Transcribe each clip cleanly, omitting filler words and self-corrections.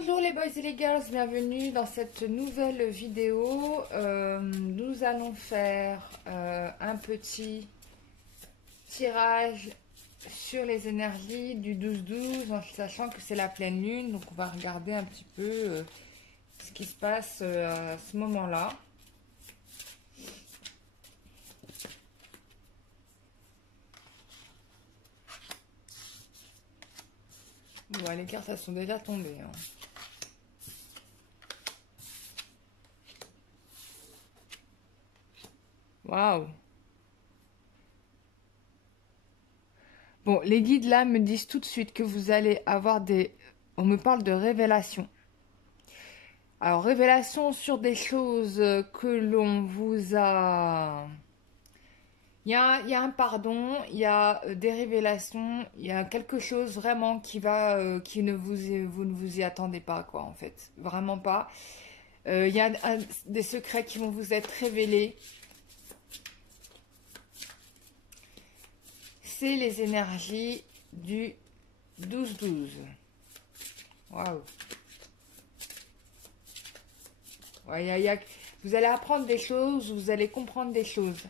Bonjour les boys et les girls, bienvenue dans cette nouvelle vidéo. Nous allons faire un petit tirage sur les énergies du 12-12 en sachant que c'est la pleine lune. Donc on va regarder un petit peu ce qui se passe à ce moment-là. Bon, les cartes elles sont déjà tombées. Hein. Waouh! Bon, les guides là me disent tout de suite que vous allez avoir des... On me parle de révélation. Alors, révélation sur des choses que l'on vous a... Il y a un pardon, il y a des révélations, il y a quelque chose vraiment qui va... qui ne vous ne vous y attendez pas, quoi, en fait. Vraiment pas. Il y a des secrets qui vont vous être révélés. C'est les énergies du 12-12. Waouh. Ouais, vous allez apprendre des choses, vous allez comprendre des choses.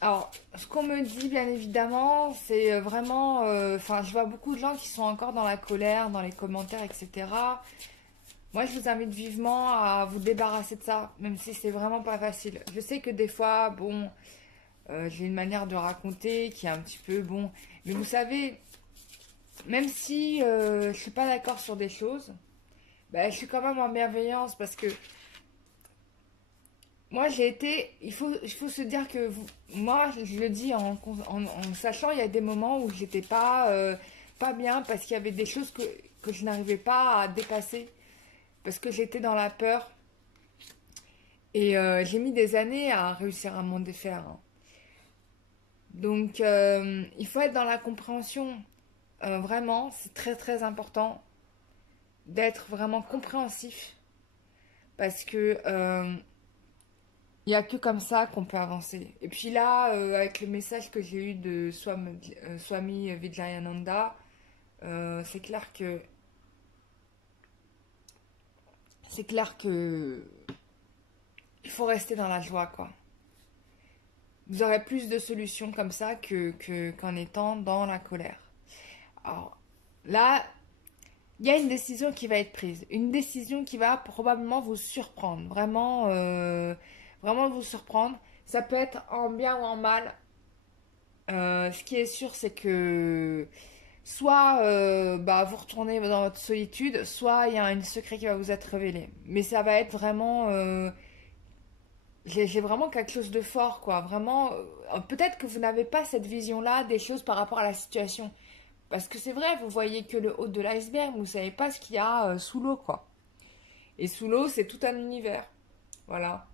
Alors, ce qu'on me dit, bien évidemment, c'est vraiment... Enfin, je vois beaucoup de gens qui sont encore dans la colère, dans les commentaires, etc. Moi, je vous invite vivement à vous débarrasser de ça, même si c'est vraiment pas facile. Je sais que des fois, bon... j'ai une manière de raconter qui est un petit peu bon. Mais vous savez, même si je suis pas d'accord sur des choses, ben, je suis quand même en bienveillance parce que moi j'ai été... Il faut se dire que moi je le dis en sachant il y a des moments où j'étais pas bien parce qu'il y avait des choses que je n'arrivais pas à dépasser parce que j'étais dans la peur. Et j'ai mis des années à réussir à m'en défaire. Hein. Donc, il faut être dans la compréhension. Vraiment, c'est très très important d'être vraiment compréhensif. Parce que il n'y a que comme ça qu'on peut avancer. Et puis là, avec le message que j'ai eu de Swami Vijayananda, c'est clair que... C'est clair que... Il faut rester dans la joie, quoi. Vous aurez plus de solutions comme ça qu'en étant dans la colère. Alors, là, il y a une décision qui va être prise. Une décision qui va probablement vous surprendre. Vraiment, vraiment vous surprendre. Ça peut être en bien ou en mal. Ce qui est sûr, c'est que soit bah, vous retournez dans votre solitude, soit il y a un secret qui va vous être révélé. Mais ça va être vraiment... j'ai vraiment quelque chose de fort, quoi. Vraiment, peut-être que vous n'avez pas cette vision-là des choses par rapport à la situation. Parce que c'est vrai, vous voyez que le haut de l'iceberg, vous savez pas ce qu'il y a sous l'eau, quoi. Et sous l'eau, c'est tout un univers. Voilà.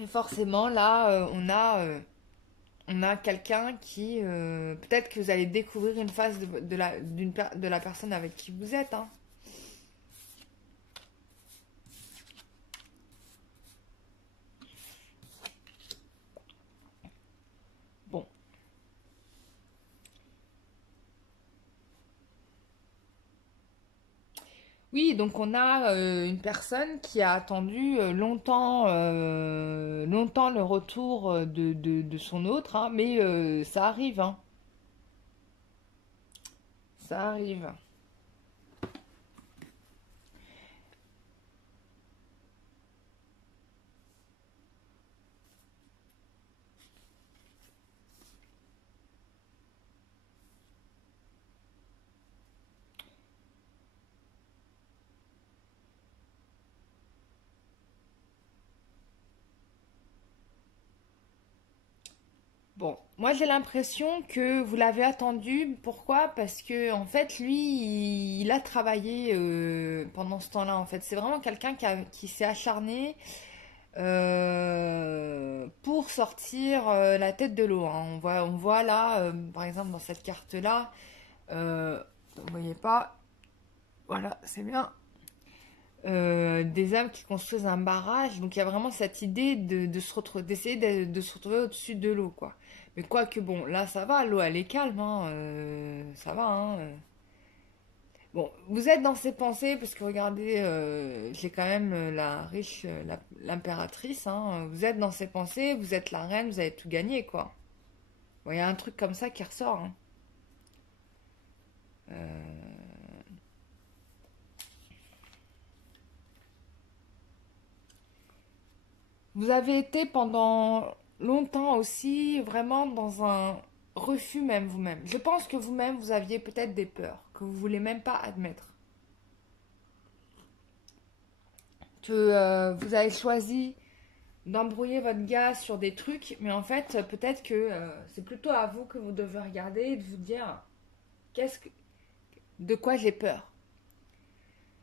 Et forcément, là, on a quelqu'un qui... peut-être que vous allez découvrir une face de la personne avec qui vous êtes, hein. Bon. Oui, donc on a une personne qui a attendu longtemps le retour de son autre, hein, mais ça arrive, hein. Ça arrive. Bon, moi j'ai l'impression que vous l'avez attendu. Pourquoi? Parce que en fait, lui, il a travaillé pendant ce temps-là. En fait, c'est vraiment quelqu'un qui s'est acharné pour sortir la tête de l'eau. Hein. On voit là, par exemple, dans cette carte-là, vous voyez pas. Voilà, c'est bien. des âmes qui construisent un barrage. Donc il y a vraiment cette idée d'essayer de se retrouver au-dessus de l'eau, quoi. Mais quoique, bon, là ça va, l'eau elle est calme, hein, ça va, hein. Bon, vous êtes dans ces pensées, parce que regardez, j'ai quand même la riche, l'impératrice, hein. Vous êtes dans ces pensées, vous êtes la reine, vous avez tout gagné, quoi. Bon, il y a un truc comme ça qui ressort, hein. Vous avez été pendant longtemps aussi vraiment dans un refus même vous-même. Je pense que vous-même, vous aviez peut-être des peurs que vous voulez même pas admettre. Que vous avez choisi d'embrouiller votre gars sur des trucs, mais en fait, peut-être que c'est plutôt à vous que vous devez regarder et de vous dire qu'est-ce que, de quoi j'ai peur.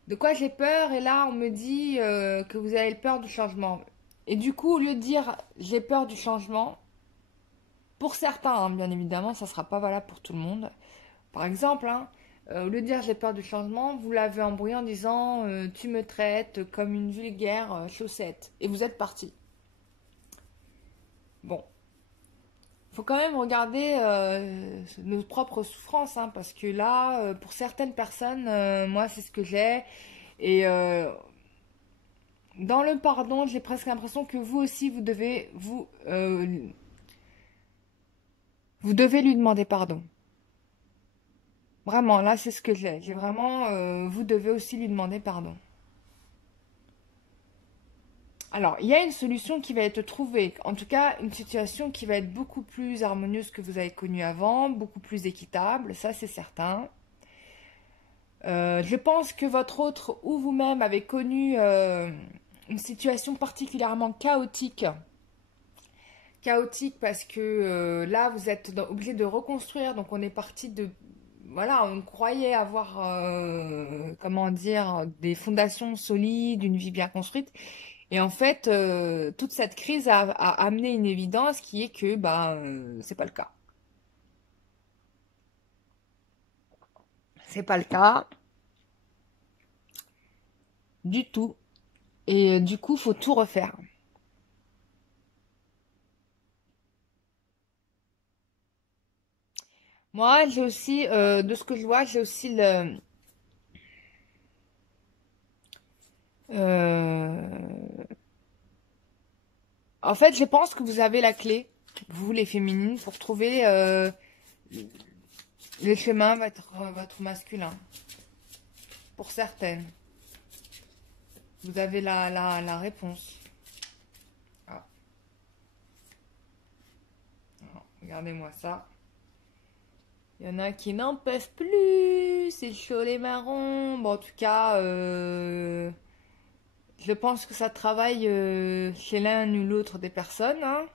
De quoi j'ai peur, et là on me dit que vous avez peur du changement. Et du coup, au lieu de dire j'ai peur du changement, pour certains, hein, bien évidemment, ça ne sera pas valable pour tout le monde. Par exemple, hein, au lieu de dire j'ai peur du changement, vous l'avez embrouillé en disant tu me traites comme une vulgaire chaussette. Et vous êtes parti. Bon, faut quand même regarder nos propres souffrances, hein, parce que là, pour certaines personnes, moi c'est ce que j'ai. Et dans le pardon, j'ai presque l'impression que vous aussi, vous devez lui demander pardon. Vraiment, là, c'est ce que j'ai. J'ai vraiment, vous devez aussi lui demander pardon. Alors, il y a une solution qui va être trouvée. En tout cas, une situation qui va être beaucoup plus harmonieuse que vous avez connue avant, beaucoup plus équitable, ça c'est certain. Je pense que votre autre ou vous-même avez connu une situation particulièrement chaotique. Chaotique parce que là, vous êtes obligé de reconstruire. Donc, on est parti de... Voilà, on croyait avoir, comment dire, des fondations solides, une vie bien construite. Et en fait, toute cette crise a amené une évidence qui est que, bah, c'est pas le cas. C'est pas le cas du tout. Et du coup, faut tout refaire. Moi, j'ai aussi, de ce que je vois, j'ai aussi le... euh, En fait, je pense que vous avez la clé, vous les féminines, pour trouver le chemin votre masculin. Pour certaines, vous avez la réponse. Ah, regardez-moi ça. Il y en a qui n'en peuvent plus, c'est chaud les marrons. Bon, en tout cas, je pense que ça travaille chez l'un ou l'autre des personnes, hein.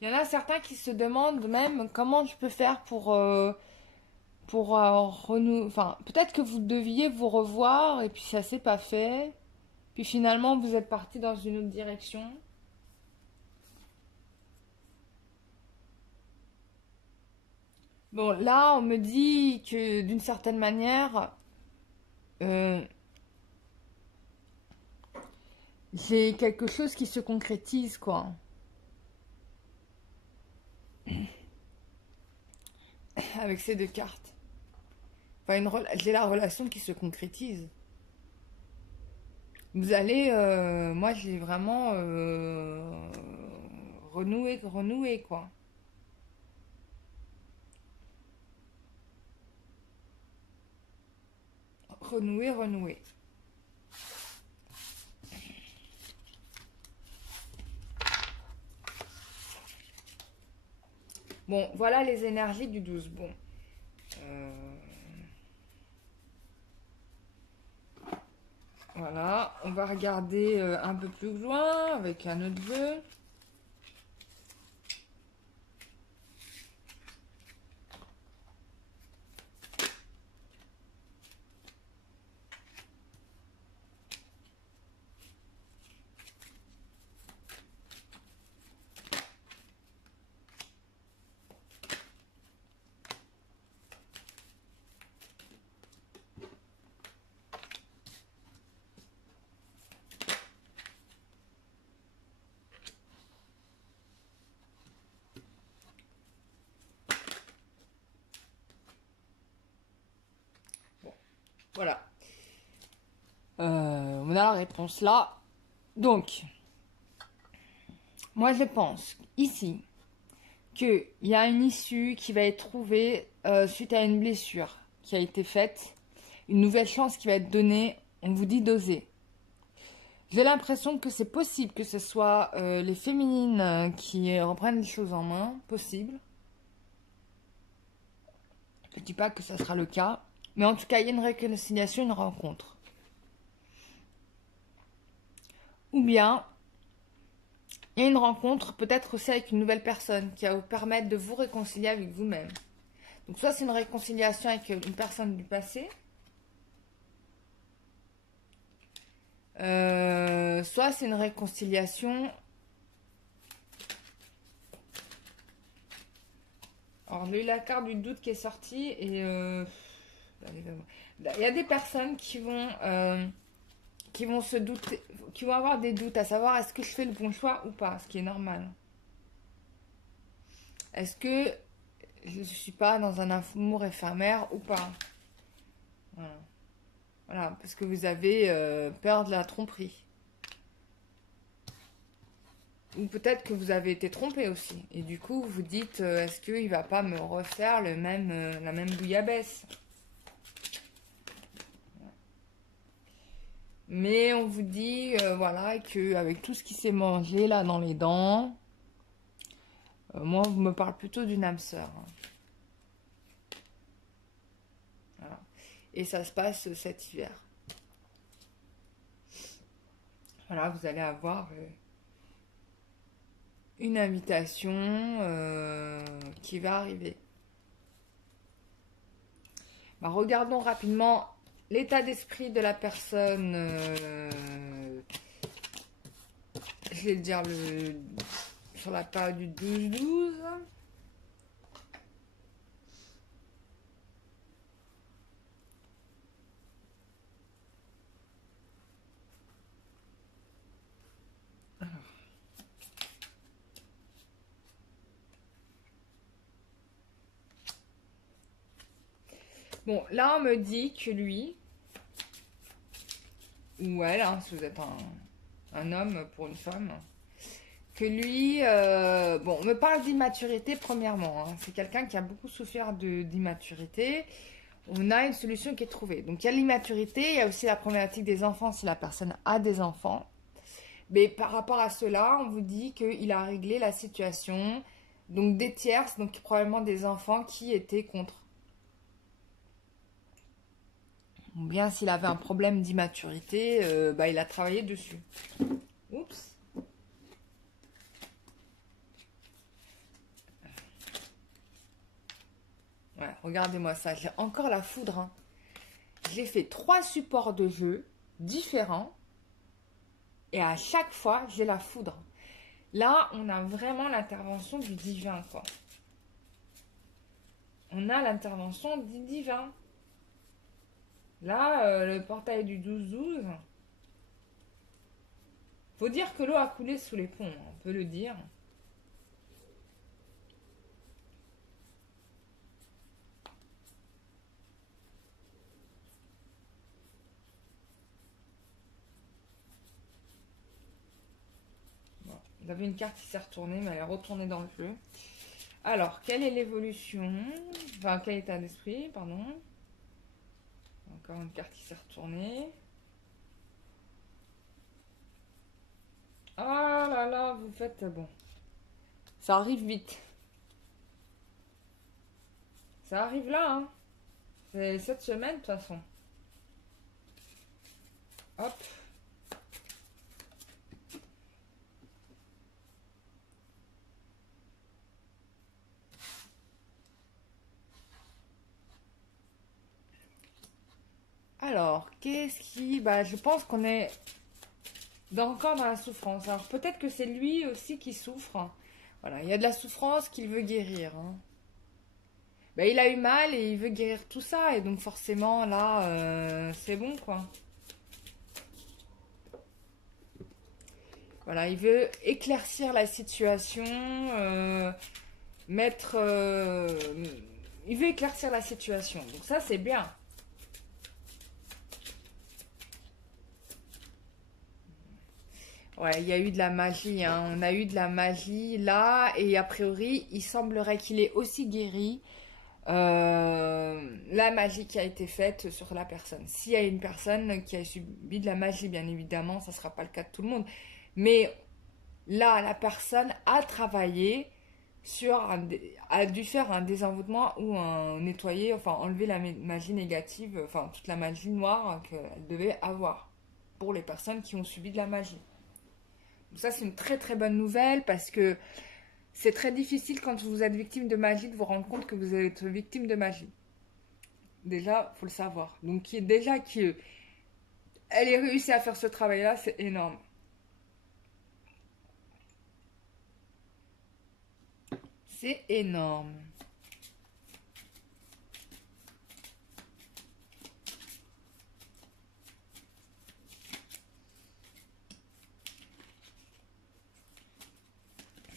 Il y en a certains qui se demandent même comment je peux faire pour renouer. Enfin, peut-être que vous deviez vous revoir et puis ça s'est pas fait. Puis finalement, vous êtes parti dans une autre direction. Bon, là, on me dit que d'une certaine manière, euh, j'ai quelque chose qui se concrétise, quoi. Avec ces deux cartes. Enfin, j'ai la relation qui se concrétise. Vous allez, moi, j'ai vraiment renoué, quoi. Renouer. Bon, voilà les énergies du 12. Bon. Euh, voilà, on va regarder un peu plus loin avec un autre jeu. Voilà. On a la réponse là. Donc, moi je pense ici qu'il y a une issue qui va être trouvée suite à une blessure qui a été faite. Une nouvelle chance qui va être donnée. On vous dit d'oser. J'ai l'impression que c'est possible que ce soit les féminines qui reprennent les choses en main. Possible. Je ne dis pas que ça sera le cas. Mais en tout cas, il y a une réconciliation, une rencontre. Ou bien, il y a une rencontre peut-être aussi avec une nouvelle personne qui va vous permettre de vous réconcilier avec vous-même. Donc soit c'est une réconciliation avec une personne du passé. Soit c'est une réconciliation. Alors, j'ai eu la carte du doute qui est sortie et il y a des personnes qui vont se douter, qui vont avoir des doutes à savoir est-ce que je fais le bon choix ou pas, ce qui est normal. Est-ce que je ne suis pas dans un amour éphémère ou pas? Voilà. Voilà, parce que vous avez peur de la tromperie. Ou peut-être que vous avez été trompé aussi. Et du coup, vous dites, est-ce qu'il ne va pas me refaire la même bouillabaisse? Mais on vous dit, voilà, qu'avec tout ce qui s'est mangé là dans les dents, moi, on me parle plutôt d'une âme sœur. Hein. Voilà. Et ça se passe cet hiver. Voilà, vous allez avoir une invitation qui va arriver. Bah, regardons rapidement l'état d'esprit de la personne. Je vais dire sur la période du 12-12. Bon, là, on me dit que lui, ou elle, hein, si vous êtes un homme pour une femme, que lui, bon, on me parle d'immaturité premièrement. Hein. C'est quelqu'un qui a beaucoup souffert d'immaturité. On a une solution qui est trouvée. Donc, il y a l'immaturité, il y a aussi la problématique des enfants si la personne a des enfants. Mais par rapport à cela, on vous dit qu'il a réglé la situation. Donc, des tierces, donc probablement des enfants qui étaient contre. Ou bien s'il avait un problème d'immaturité, il a travaillé dessus. Oups. Ouais, regardez-moi ça. J'ai encore la foudre. Hein. J'ai fait 3 supports de jeu différents. Et à chaque fois, j'ai la foudre. Là, on a vraiment l'intervention du divin, quoi. On a l'intervention du divin. Là, le portail du 12-12. Faut dire que l'eau a coulé sous les ponts, on peut le dire. Bon, vous avez une carte qui s'est retournée, mais elle est retournée dans le jeu. Alors, quelle est l'évolution? Enfin, quel état d'esprit, pardon. Encore une carte qui s'est retournée. Ah là là, vous faites... Bon. Ça arrive vite. Ça arrive là, hein. C'est cette semaine, de toute façon. Hop. Alors, qu'est-ce qui... Bah, je pense qu'on est encore dans la souffrance. Alors, peut-être que c'est lui aussi qui souffre. Voilà, il y a de la souffrance qu'il veut guérir. Hein. Bah, il a eu mal et il veut guérir tout ça. Et donc, forcément, là, c'est bon, quoi. Voilà, il veut éclaircir la situation, il veut éclaircir la situation. Donc ça, c'est bien. Ouais, il y a eu de la magie, hein. On a eu de la magie là, et a priori, il semblerait qu'il ait aussi guéri la magie qui a été faite sur la personne. S'il y a une personne qui a subi de la magie, bien évidemment, ça ne sera pas le cas de tout le monde. Mais là, la personne a travaillé a dû faire un désenvoûtement ou un nettoyer, enfin enlever la magie négative, enfin toute la magie noire qu'elle devait avoir pour les personnes qui ont subi de la magie. Donc ça, c'est une très très bonne nouvelle parce que c'est très difficile quand vous êtes victime de magie de vous rendre compte que vous êtes victime de magie. Déjà, faut le savoir. Donc déjà qu'elle ait réussi à faire ce travail-là, c'est énorme. C'est énorme.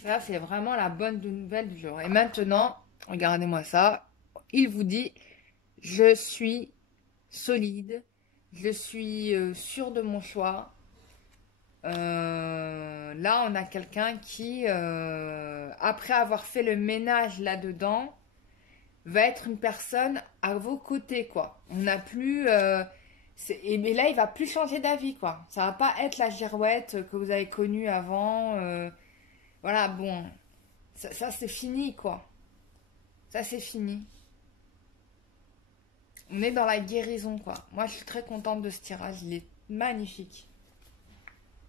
Ça, c'est vraiment la bonne nouvelle du jour. Et maintenant, regardez-moi ça. Il vous dit, je suis solide, je suis sûr de mon choix. Là, on a quelqu'un qui, après avoir fait le ménage là-dedans, va être une personne à vos côtés, quoi. On n'a plus... mais là, il va plus changer d'avis, quoi. Ça va pas être la girouette que vous avez connue avant. Voilà, bon. Ça c'est fini, quoi. Ça, c'est fini. On est dans la guérison, quoi. Moi, je suis très contente de ce tirage. Il est magnifique.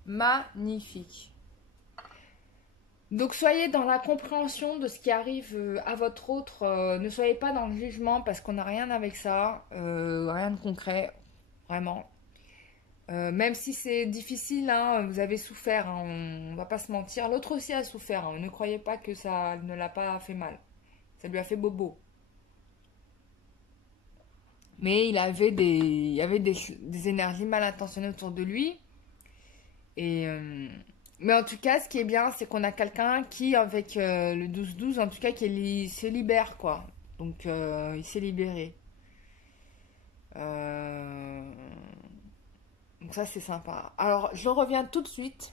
Magnifique. Donc, soyez dans la compréhension de ce qui arrive à votre autre. Ne soyez pas dans le jugement parce qu'on n'a rien avec ça. Rien de concret. Vraiment. Même si c'est difficile, hein, vous avez souffert. Hein, on ne va pas se mentir. L'autre aussi a souffert. Hein, ne croyez pas que ça ne l'a pas fait mal. Ça lui a fait bobo. Mais il y avait des énergies mal intentionnées autour de lui. Et, mais en tout cas, ce qui est bien, c'est qu'on a quelqu'un qui, avec le 12-12, en tout cas, se libère, quoi. Donc, il s'est libéré. Euh, donc ça, c'est sympa. Alors, je reviens tout de suite.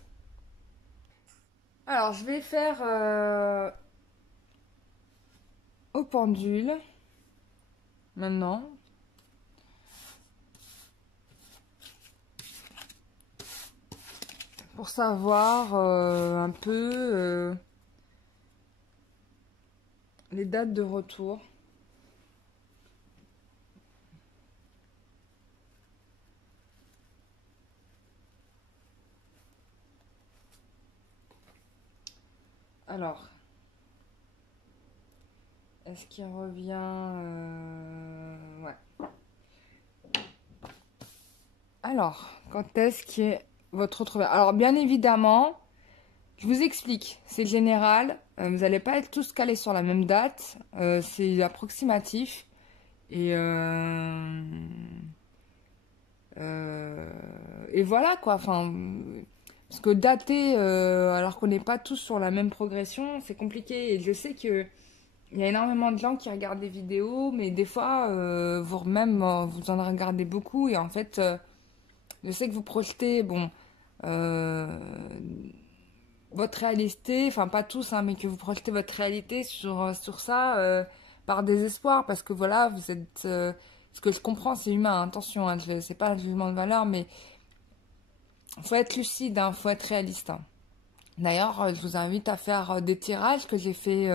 Alors, je vais faire au pendule. Maintenant. Pour savoir un peu les dates de retour. Alors, est-ce qu'il revient ouais. Alors, quand est-ce qu'il est votre autre... Alors, bien évidemment, je vous explique. C'est général. Vous n'allez pas être tous calés sur la même date. C'est approximatif. Et, et voilà, quoi. Enfin, parce que dater, alors qu'on n'est pas tous sur la même progression, c'est compliqué. Et je sais que il y a énormément de gens qui regardent des vidéos, mais des fois, vous-même, vous en regardez beaucoup. Et en fait, je sais que vous projetez, bon, euh, votre réalité, enfin pas tous, hein, mais que vous projetez votre réalité sur ça par désespoir. Parce que voilà, vous êtes... ce que je comprends, c'est humain, attention, hein, c'est pas un jugement de valeur, mais faut être lucide, hein, faut être réaliste. Hein. D'ailleurs, je vous invite à faire des tirages que j'ai fait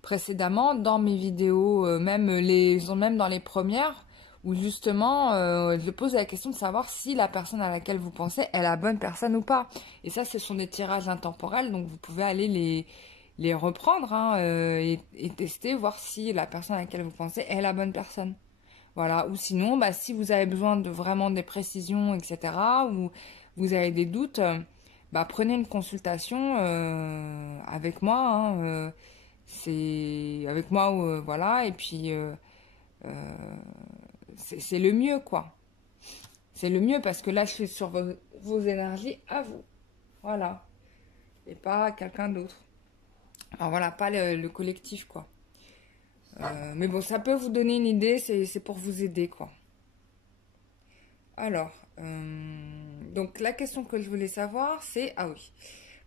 précédemment dans mes vidéos, même dans les premières, où justement, je pose la question de savoir si la personne à laquelle vous pensez est la bonne personne ou pas. Et ça, ce sont des tirages intemporels, donc vous pouvez aller les reprendre hein, et tester, voir si la personne à laquelle vous pensez est la bonne personne. Voilà. Ou sinon, bah, si vous avez besoin de vraiment des précisions, etc., ou vous avez des doutes, bah, prenez une consultation avec moi. Hein, c'est avec moi, voilà. Et puis, euh, c'est le mieux, quoi. C'est le mieux parce que là, je suis sur vos énergies à vous. Voilà. Et pas quelqu'un d'autre. Alors voilà, pas le collectif, quoi. Mais bon, ça peut vous donner une idée, c'est pour vous aider, quoi. Alors, donc la question que je voulais savoir, c'est... Ah oui.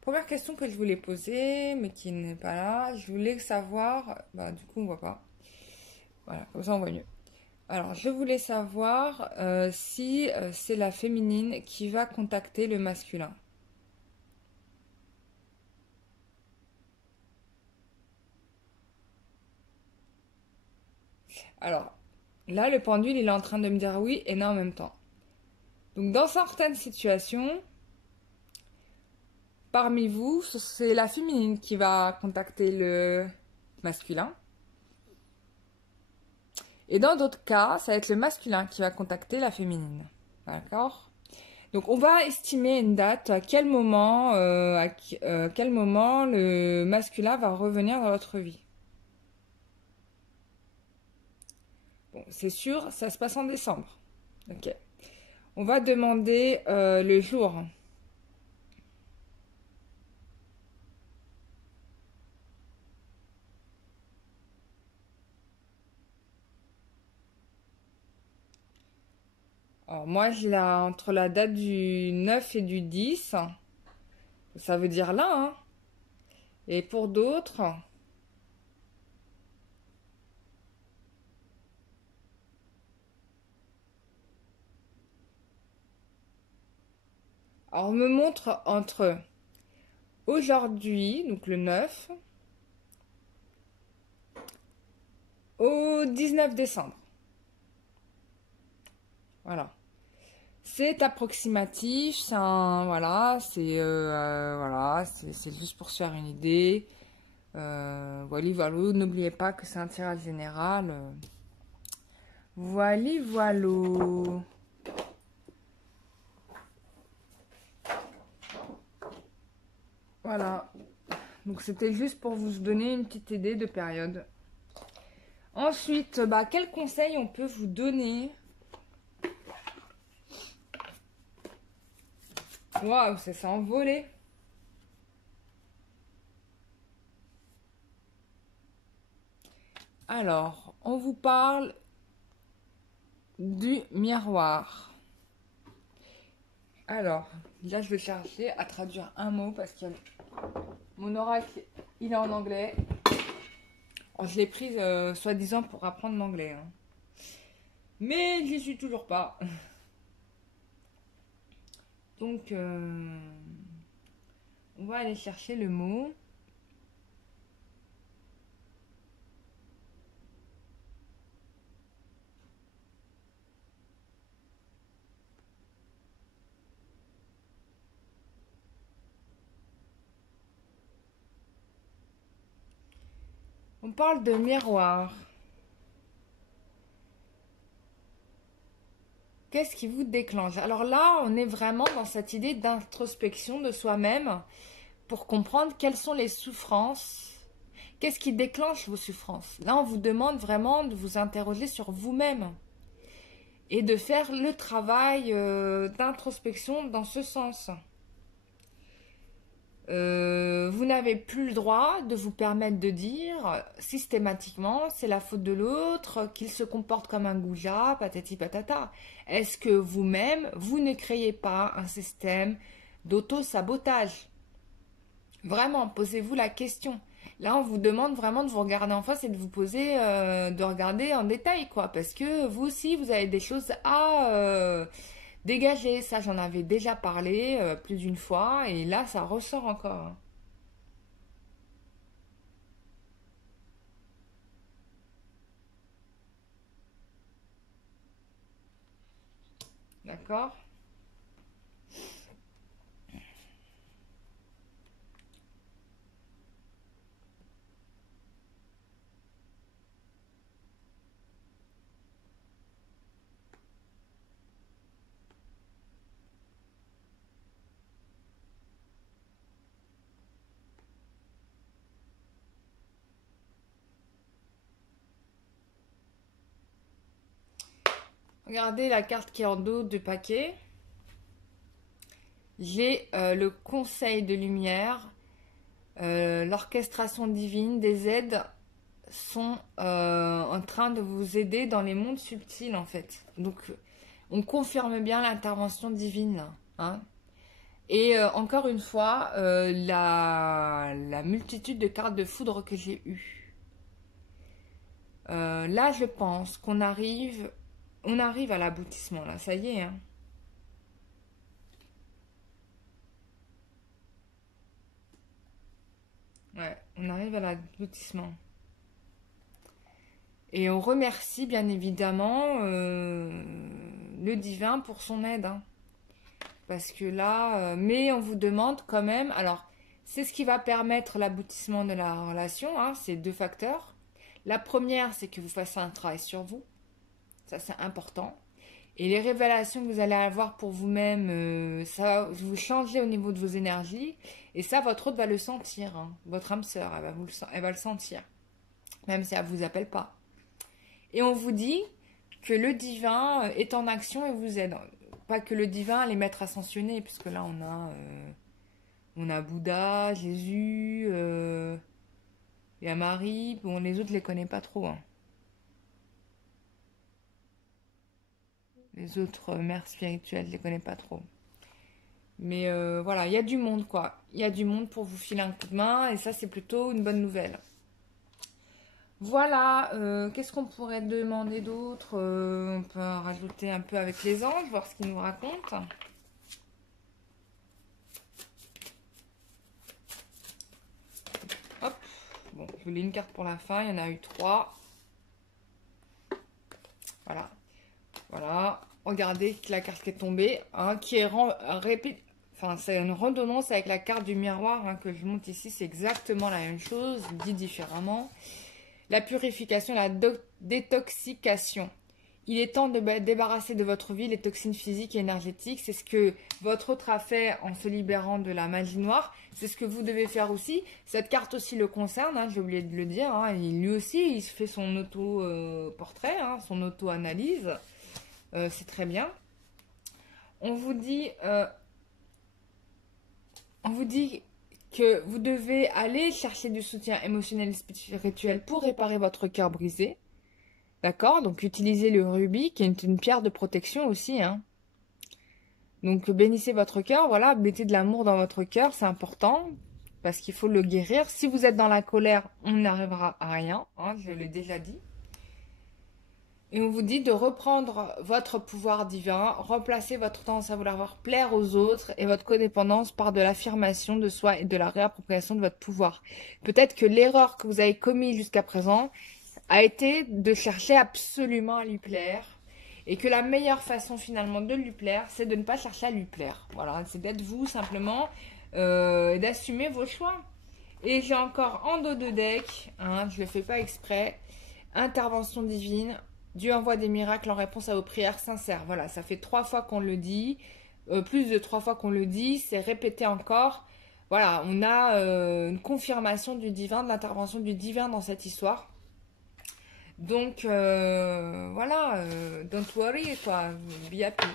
Première question que je voulais poser, mais qui n'est pas là. Je voulais savoir... Bah, du coup, on voit pas. Voilà, comme ça, on voit mieux. Alors, je voulais savoir si c'est la féminine qui va contacter le masculin. Alors, là, le pendule, il est en train de me dire oui et non en même temps. Donc, dans certaines situations, parmi vous, c'est la féminine qui va contacter le masculin. Et dans d'autres cas, ça va être le masculin qui va contacter la féminine. D'accord? Donc, on va estimer une date, à quel moment, quel moment le masculin va revenir dans votre vie. Bon, c'est sûr, ça se passe en décembre. Ok. On va demander le jour. Alors, moi, j'ai entre la date du 9 et du 10. Ça veut dire là, hein. Et pour d'autres, alors on me montre entre aujourd'hui, donc le 9, au 19 décembre. Voilà. C'est approximatif, voilà, c'est juste pour se faire une idée. Voilà, voilà. N'oubliez pas que c'est un tirage général. Voilà, voilà. Voilà. Donc c'était juste pour vous donner une petite idée de période. Ensuite, bah, quel conseil on peut vous donner? Waouh, ça s'est envolé. Alors, on vous parle du miroir. Alors, là, je vais chercher à traduire un mot parce que mon oracle, il est en anglais. Alors, je l'ai pris soi-disant pour apprendre l'anglais, hein. Mais j'y suis toujours pas. Donc, on va aller chercher le mot. On parle de miroir. Qu'est-ce qui vous déclenche? Alors là, on est vraiment dans cette idée d'introspection de soi-même pour comprendre quelles sont les souffrances. Qu'est-ce qui déclenche vos souffrances? Là, on vous demande vraiment de vous interroger sur vous-même et de faire le travail d'introspection dans ce sens. Vous n'avez plus le droit de vous permettre de dire systématiquement c'est la faute de l'autre, qu'il se comporte comme un goujat, patati patata. Est-ce que vous-même, vous ne créez pas un système d'auto-sabotage? Vraiment, posez-vous la question. Là, on vous demande vraiment de vous regarder en face et de vous poser, de regarder en détail, quoi. Parce que vous aussi, vous avez des choses à dégager. Ça, j'en avais déjà parlé plus d'une fois. Et là, ça ressort encore, hein. D'accord? Regardez la carte qui est en dos du paquet. J'ai le conseil de lumière, l'orchestration divine, des aides sont en train de vous aider dans les mondes subtils en fait. Donc On confirme bien l'intervention divine, hein. Et encore une fois, la multitude de cartes de foudre que j'ai eues. Là, je pense qu'on arrive, on arrive à l'aboutissement, là, ça y est, hein. Ouais, on arrive à l'aboutissement. Et on remercie bien évidemment le divin pour son aide, hein. Parce que là, mais on vous demande quand même, alors c'est ce qui va permettre l'aboutissement de la relation, hein, c'est deux facteurs. La première, c'est que vous fassiez un travail sur vous, ça c'est important. Et les révélations que vous allez avoir pour vous-même, ça va vous changer au niveau de vos énergies. Et ça, votre hôte va le sentir, hein. Votre âme sœur, elle va le sentir, même si elle ne vous appelle pas. Et on vous dit que le divin est en action et vous aide. Pas que le divin, les maîtres ascensionnés, puisque là on a Bouddha, Jésus, il y a Marie. Bon, les autres, je les connais pas trop, hein. Les autres mères spirituelles, je les connais pas trop. Mais voilà, il y a du monde, quoi. Il y a du monde pour vous filer un coup de main, et ça, c'est plutôt une bonne nouvelle. Voilà, qu'est-ce qu'on pourrait demander d'autre? On peut rajouter un peu avec les anges, voir ce qu'ils nous racontent. Hop, bon, je voulais une carte pour la fin, il y en a eu 3. Voilà, voilà, regardez la carte qui est tombée, hein, qui est enfin, c'est une redondance avec la carte du miroir, hein, que je monte ici, c'est exactement la même chose, dit différemment. La purification, la détoxication. Il est temps de débarrasser de votre vie les toxines physiques et énergétiques. C'est ce que votre autre a fait en se libérant de la magie noire. C'est ce que vous devez faire aussi. Cette carte aussi le concerne, hein, j'ai oublié de le dire, hein. Lui aussi, il se fait son auto-portrait, hein, son auto-analyse. C'est très bien. On vous dit que vous devez aller chercher du soutien émotionnel et spirituel pour réparer votre cœur brisé. D'accord? Donc, utilisez le rubis, qui est une pierre de protection aussi, hein. Donc, bénissez votre cœur, voilà, mettez de l'amour dans votre cœur, c'est important, parce qu'il faut le guérir. Si vous êtes dans la colère, on n'arrivera à rien, hein, je l'ai déjà dit. Et on vous dit de reprendre votre pouvoir divin, remplacer votre tendance à vouloir plaire aux autres et votre codépendance par de l'affirmation de soi et de la réappropriation de votre pouvoir. Peut-être que l'erreur que vous avez commise jusqu'à présent a été de chercher absolument à lui plaire et que la meilleure façon finalement de lui plaire, c'est de ne pas chercher à lui plaire. Voilà, c'est d'être vous simplement, d'assumer vos choix. Et j'ai encore en dos de deck, hein, je ne le fais pas exprès, intervention divine. Dieu envoie des miracles en réponse à vos prières sincères. Voilà, ça fait 3 fois qu'on le dit. Plus de 3 fois qu'on le dit. C'est répété encore. Voilà, on a une confirmation du divin, de l'intervention du divin dans cette histoire. Donc, voilà, don't worry, quoi. Be happy.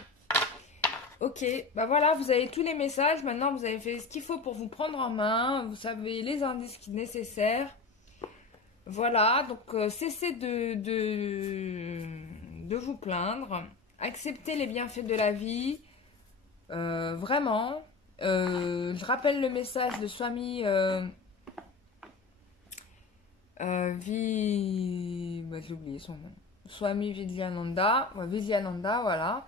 Ok, bah voilà, vous avez tous les messages. Maintenant, vous avez fait ce qu'il faut pour vous prendre en main. Vous savez les indices nécessaires. Voilà, donc cessez de vous plaindre, acceptez les bienfaits de la vie, vraiment. Je rappelle le message de Swami j'ai oublié son nom. Swami Vidyananda, voilà.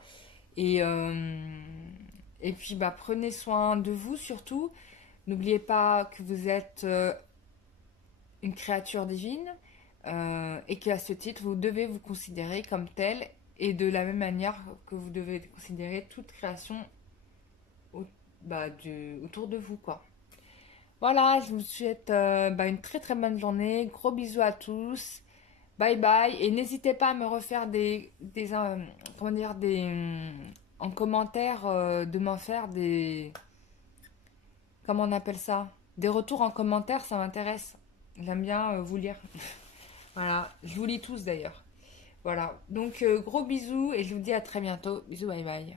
Et puis bah prenez soin de vous surtout. N'oubliez pas que vous êtes une créature divine et qu'à ce titre, vous devez vous considérer comme tel et de la même manière que vous devez considérer toute création autour de vous, quoi. Voilà, je vous souhaite une très très bonne journée. Gros bisous à tous. Bye bye. Et n'hésitez pas à me refaire en commentaire, de m'en faire des... Comment on appelle ça? Des retours en commentaire, ça m'intéresse. J'aime bien vous lire. Voilà, je vous lis tous d'ailleurs. Voilà, donc gros bisous et je vous dis à très bientôt. Bisous, bye bye.